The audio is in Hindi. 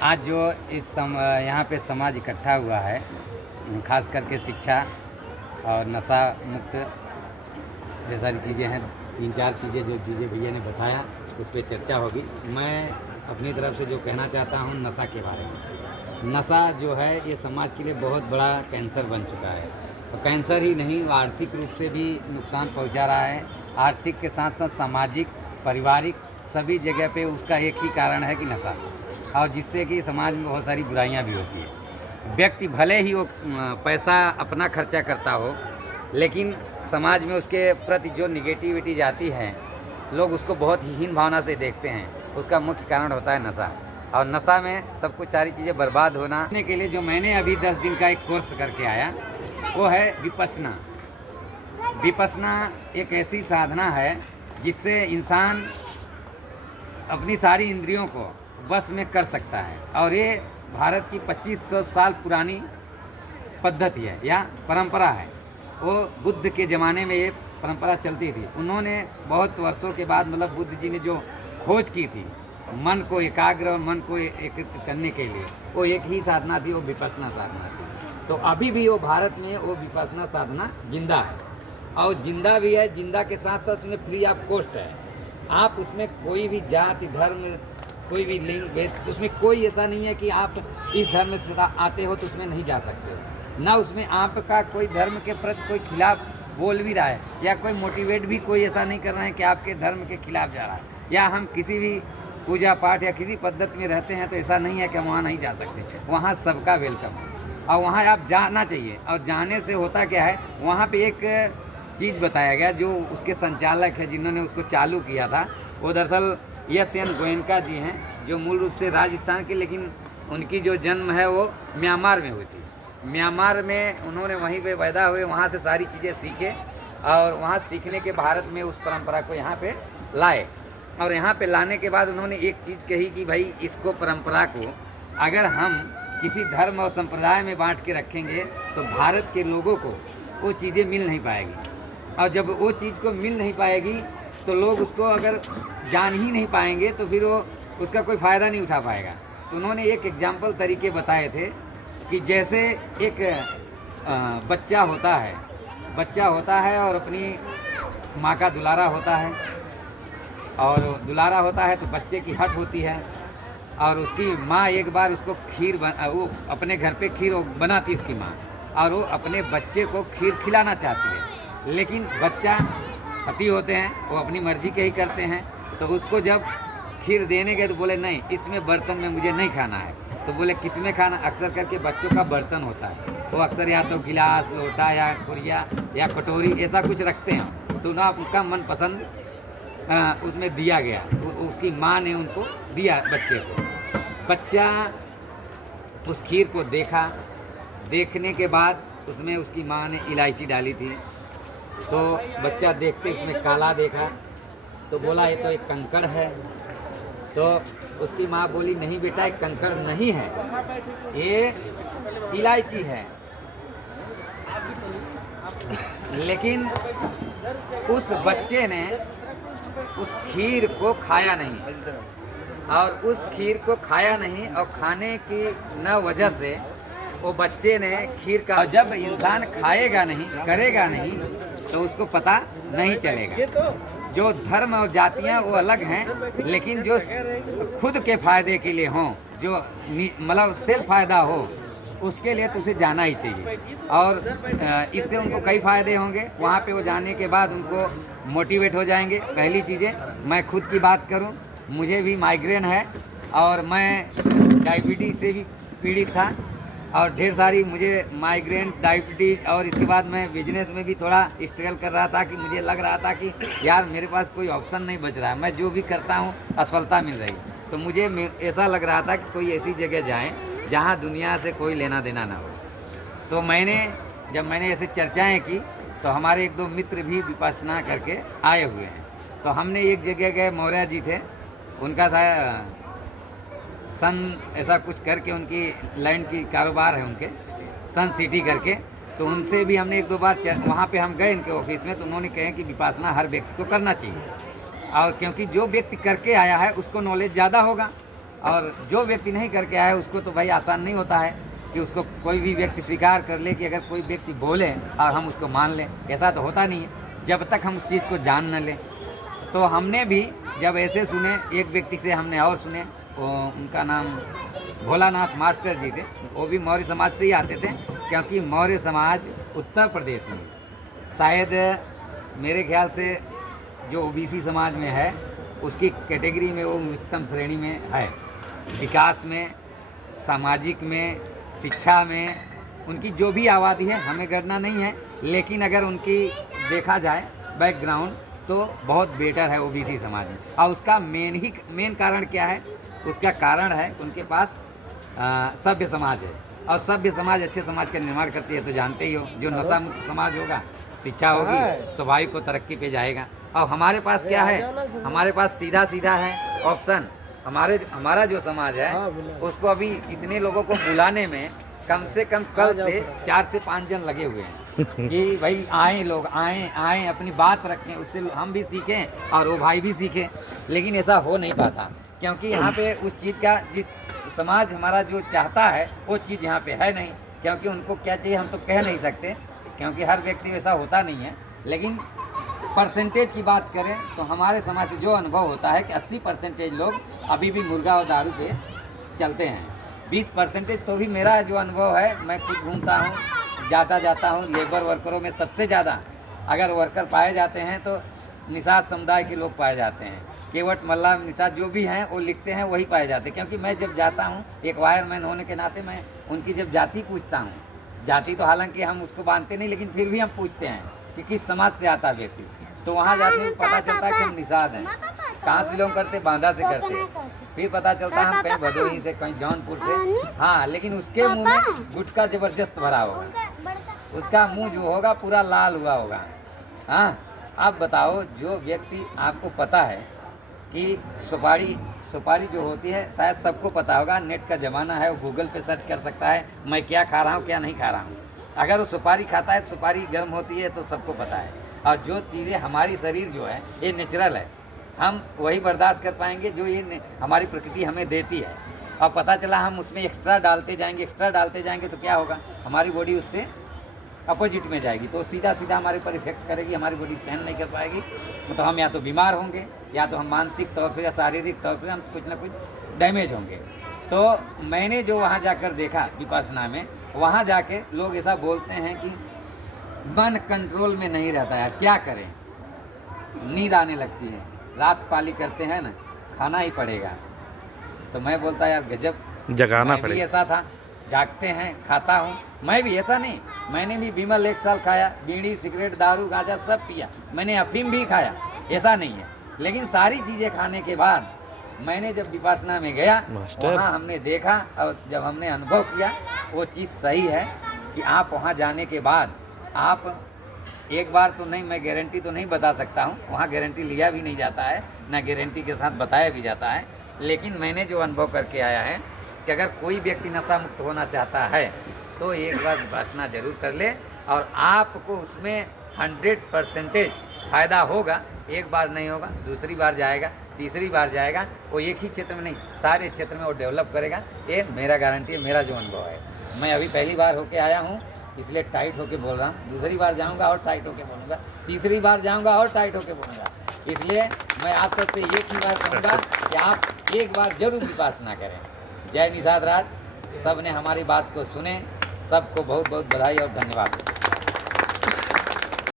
आज जो यहाँ पे समाज इकट्ठा हुआ है, खास करके शिक्षा और नशा मुक्त, ये सारी चीज़ें हैं। 3-4 चीज़ें जो चीज़ें भैया ने बताया उस पर चर्चा होगी। मैं अपनी तरफ से जो कहना चाहता हूँ नशा के बारे में। नशा जो है ये समाज के लिए बहुत बड़ा कैंसर बन चुका है, और कैंसर ही नहीं, आर्थिक रूप से भी नुकसान पहुँचा रहा है। आर्थिक के साथ साथ सामाजिक, पारिवारिक, सभी जगह पे उसका एक ही कारण है कि नशा, और जिससे कि समाज में बहुत सारी बुराइयां भी होती है। व्यक्ति भले ही वो पैसा अपना खर्चा करता हो, लेकिन समाज में उसके प्रति जो निगेटिविटी जाती है, लोग उसको बहुत ही हीन भावना से देखते हैं। उसका मुख्य कारण होता है नशा, और नशा में सब कुछ सारी चीज़ें बर्बाद होना। के लिए जो मैंने अभी 10 दिन का एक कोर्स करके आया वो है विपश्यना। विपश्यना एक ऐसी साधना है जिससे इंसान अपनी सारी इंद्रियों को बस में कर सकता है, और ये भारत की 2500 साल पुरानी पद्धति है या परंपरा है। वो बुद्ध के ज़माने में ये परंपरा चलती थी। उन्होंने बहुत वर्षों के बाद, मतलब बुद्ध जी ने जो खोज की थी मन को एकाग्र और मन को एकत्रित करने के लिए, वो एक ही साधना थी, वो विपश्यना साधना थी। तो अभी भी वो भारत में वो विपश्यना साधना जिंदा है, और जिंदा भी है। जिंदा के साथ साथ उसमें फ्री ऑफ कॉस्ट है। आप उसमें कोई भी जाति, धर्म, कोई भी लिंग भेद, उसमें कोई ऐसा नहीं है कि आप इस धर्म से आते हो तो उसमें नहीं जा सकते हो। ना उसमें आपका कोई धर्म के प्रति कोई खिलाफ बोल भी रहा है, या कोई मोटिवेट भी कोई ऐसा नहीं कर रहा है कि आपके धर्म के खिलाफ जा रहा है। या हम किसी भी पूजा पाठ या किसी पद्धति में रहते हैं तो ऐसा नहीं है कि हम वहाँ नहीं जा सकते। वहाँ सबका वेलकम है, और वहाँ आप जाना चाहिए। और जाने से होता क्या है, वहाँ पे एक चीज़ बताया गया, जो उसके संचालक है जिन्होंने उसको चालू किया था, वो दरअसल यस एन गोयनका जी हैं, जो मूल रूप से राजस्थान के, लेकिन उनकी जो जन्म है वो म्यांमार में हुई थी। म्यांमार में उन्होंने वहीं पे पैदा हुए, वहाँ से सारी चीज़ें सीखे, और वहाँ सीखने के भारत में उस परंपरा को यहाँ पे लाए। और यहाँ पे लाने के बाद उन्होंने एक चीज़ कही कि भाई इसको, परंपरा को अगर हम किसी धर्म और संप्रदाय में बांट के रखेंगे तो भारत के लोगों को वो चीज़ें मिल नहीं पाएगी, और जब वो चीज़ को मिल नहीं पाएगी तो लोग उसको अगर जान ही नहीं पाएंगे तो फिर वो उसका कोई फ़ायदा नहीं उठा पाएगा। तो उन्होंने एक एग्जाम्पल तरीके बताए थे कि जैसे एक बच्चा होता है और अपनी माँ का दुलारा होता है, और दुलारा होता है तो बच्चे की हट होती है, और उसकी माँ एक बार उसको वो अपने घर पे खीर बनाती है उसकी माँ, और वो अपने बच्चे को खीर खिलाना चाहती है। लेकिन बच्चा, पति होते हैं, वो अपनी मर्जी के ही करते हैं। तो उसको जब खीर देने गए तो बोले नहीं, इसमें बर्तन में मुझे नहीं खाना है। तो बोले किस में खाना? अक्सर करके बच्चों का बर्तन होता है, वो अक्सर या तो गिलास, लोटा या कुरिया या कटोरी ऐसा कुछ रखते हैं। तो ना उनका मनपसंद उसमें दिया गया, उसकी माँ ने उनको दिया बच्चे को। बच्चा उस खीर को देखा, देखने के बाद उसमें उसकी माँ ने इलायची डाली थी। तो बच्चा देखते उसमें काला देखा, तो बोला ये तो एक कंकड़ है। तो उसकी माँ बोली नहीं बेटा, एक कंकड़ नहीं है, ये इलायची है। लेकिन उस बच्चे ने उस खीर को खाया नहीं, और उस खीर को खाया नहीं, और खाने की न वजह से वो बच्चे ने खीर का, जब इंसान खाएगा नहीं, करेगा नहीं, तो उसको पता नहीं चलेगा। जो धर्म और जातियाँ वो अलग हैं, लेकिन जो खुद के फायदे के लिए हों, जो मतलब सेल्फ फायदा हो, उसके लिए तो उसे जाना ही चाहिए। और इससे उनको कई फ़ायदे होंगे। वहाँ पे वो जाने के बाद उनको मोटिवेट हो जाएंगे। पहली चीज़ें, मैं खुद की बात करूँ, मुझे भी माइग्रेन है, और मैं डायबिटीज़ से भी पीड़ित था, और ढेर सारी मुझे माइग्रेन, डायबिटीज़, और इसके बाद मैं बिजनेस में भी थोड़ा स्ट्रगल कर रहा था कि मुझे लग रहा था कि यार मेरे पास कोई ऑप्शन नहीं बच रहा है, मैं जो भी करता हूँ असफलता मिल रही। तो मुझे ऐसा लग रहा था कि कोई ऐसी जगह जाएं जहाँ दुनिया से कोई लेना देना ना हो। तो जब मैंने ऐसे चर्चाएँ की, तो हमारे 1-2 मित्र भी विपश्यना करके आए हुए हैं। तो हमने एक जगह गए, मौर्य जी थे, उनका था सन ऐसा कुछ करके, उनकी लैंड की कारोबार है उनके, सन सिटी करके। तो उनसे भी हमने 1-2 बार वहाँ पे हम गए इनके ऑफिस में, तो उन्होंने कहे कि विपश्यना हर व्यक्ति को करना चाहिए, और क्योंकि जो व्यक्ति करके आया है उसको नॉलेज ज़्यादा होगा। और जो व्यक्ति नहीं करके आया उसको तो भाई आसान नहीं होता है कि उसको कोई भी व्यक्ति स्वीकार कर ले कि अगर कोई व्यक्ति बोले और हम उसको मान लें, ऐसा तो होता नहीं है जब तक हम उस चीज़ को जान न लें। तो हमने भी जब ऐसे सुने, एक व्यक्ति से हमने और सुने, उनका नाम भोलानाथ मास्टर जी थे, वो भी मौर्य समाज से ही आते थे, क्योंकि मौर्य समाज उत्तर प्रदेश में शायद मेरे ख्याल से जो ओबीसी समाज में है उसकी कैटेगरी में वो उच्चतम श्रेणी में है। विकास में, सामाजिक में, शिक्षा में उनकी जो भी आबादी है हमें गणना नहीं है, लेकिन अगर उनकी देखा जाए बैकग्राउंड तो बहुत बेटर है ओबीसी समाज में। और उसका मेन कारण क्या है? उसका कारण है उनके पास सभ्य समाज है, और सभ्य समाज अच्छे समाज का निर्माण करती है। तो जानते ही हो, जो नशा मुक्त समाज होगा, शिक्षा होगी, स्वाभाविक को तरक्की पे जाएगा। और हमारे पास क्या है? हमारे पास सीधा सीधा है ऑप्शन। हमारा जो समाज है उसको अभी इतने लोगों को बुलाने में कम से कम कल से 4 से 5 जन लगे हुए हैं कि भाई आए, लोग आए अपनी बात रखें, उससे हम भी सीखें और वो भाई भी सीखें। लेकिन ऐसा हो नहीं पाता, क्योंकि यहाँ पे उस चीज़ का, जिस समाज हमारा जो चाहता है वो चीज़ यहाँ पे है नहीं। क्योंकि उनको क्या चाहिए हम तो कह नहीं सकते, क्योंकि हर व्यक्ति वैसा होता नहीं है। लेकिन परसेंटेज की बात करें तो हमारे समाज से जो अनुभव होता है कि 80% लोग अभी भी मुर्गा और दारू पे चलते हैं। 20% तो भी मेरा जो अनुभव है, मैं खुद घूमता हूँ, जाता हूँ, लेबर वर्करों में सबसे ज़्यादा अगर वर्कर पाए जाते हैं तो निषाद समुदाय के लोग पाए जाते हैं। केवट, मल्ला, निषाद जो भी हैं वो लिखते हैं वही पाए जाते हैं। क्योंकि मैं जब जाता हूँ, एक वायरमैन होने के नाते मैं उनकी जब जाति पूछता हूँ, जाति तो हालांकि हम उसको बांधते नहीं, लेकिन फिर भी हम पूछते हैं कि किस समाज से आता व्यक्ति, तो वहाँ जाते हैं पता चलता है कि हम निषाद हैं। कहाँ से बिलोंग करते? बांधा से करते। फिर पता चलता है हम कहीं भदोही से, कहीं जौनपुर से। हाँ, लेकिन उसके मुंह में गुटखा जबरदस्त भरा होगा, उसका मुंह जो होगा पूरा लाल हुआ होगा। हाँ, आप बताओ, जो व्यक्ति, आपको पता है कि सुपारी जो होती है, शायद सबको पता होगा, नेट का ज़माना है, वो गूगल पे सर्च कर सकता है मैं क्या खा रहा हूँ क्या नहीं खा रहा हूँ। अगर वो सुपारी खाता है तो सुपारी गर्म होती है तो सबको पता है। और जो चीज़ें हमारी शरीर जो है ये नेचुरल है, हम वही बर्दाश्त कर पाएंगे जो ये हमारी प्रकृति हमें देती है। और पता चला हम उसमें एक्स्ट्रा डालते जाएंगे तो क्या होगा? हमारी बॉडी उससे अपोजिट में जाएगी, तो सीधा हमारे पर इफेक्ट करेगी, हमारी बॉडी सहन नहीं कर पाएगी। तो हम या तो बीमार होंगे, या तो हम मानसिक तौर पर या शारीरिक तौर पर हम कुछ ना कुछ डैमेज होंगे। तो मैंने जो वहाँ जाकर देखा विपश्यना में, वहाँ जाके लोग ऐसा बोलते हैं कि मन कंट्रोल में नहीं रहता है, क्या करें, नींद आने लगती है, रात पाली करते हैं ना, खाना ही पड़ेगा। तो मैं बोलता यार गजब, जगाना पड़ेगा। ऐसा था, जागते हैं, खाता हूँ मैं भी। ऐसा नहीं, मैंने भी विमल 1 साल खाया, बीड़ी, सिगरेट, दारू, गांजा सब पिया, मैंने अफीम भी खाया, ऐसा नहीं है। लेकिन सारी चीज़ें खाने के बाद मैंने जब विपश्यना में गया, वहाँ हमने देखा और जब हमने अनुभव किया, वो चीज़ सही है कि आप वहाँ जाने के बाद, आप एक बार तो नहीं, मैं गारंटी तो नहीं बता सकता हूँ, वहाँ गारंटी लिया भी नहीं जाता है, ना गारंटी के साथ बताया भी जाता है। लेकिन मैंने जो अनुभव करके आया है कि अगर कोई व्यक्ति नशा मुक्त होना चाहता है तो एक बार विपश्यना जरूर कर ले, और आपको उसमें 100% फ़ायदा होगा। एक बार नहीं होगा, दूसरी बार जाएगा, तीसरी बार जाएगा, वो एक ही क्षेत्र में नहीं, सारे क्षेत्र में वो डेवलप करेगा। ये मेरा गारंटी है, मेरा जो अनुभव है। मैं अभी पहली बार होके आया हूँ, इसलिए टाइट होके बोल रहा हूँ। दूसरी बार जाऊँगा और टाइट होके बोलूँगा, तीसरी बार जाऊँगा और टाइट होके बोलूँगा। इसलिए मैं आप सबसे एक ही बार कहूँगा कि आप एक बार जरूर विपश्यना करें। जय निषाद राज। सब ने हमारी बात को सुने, सबको बहुत बहुत बधाई और धन्यवाद।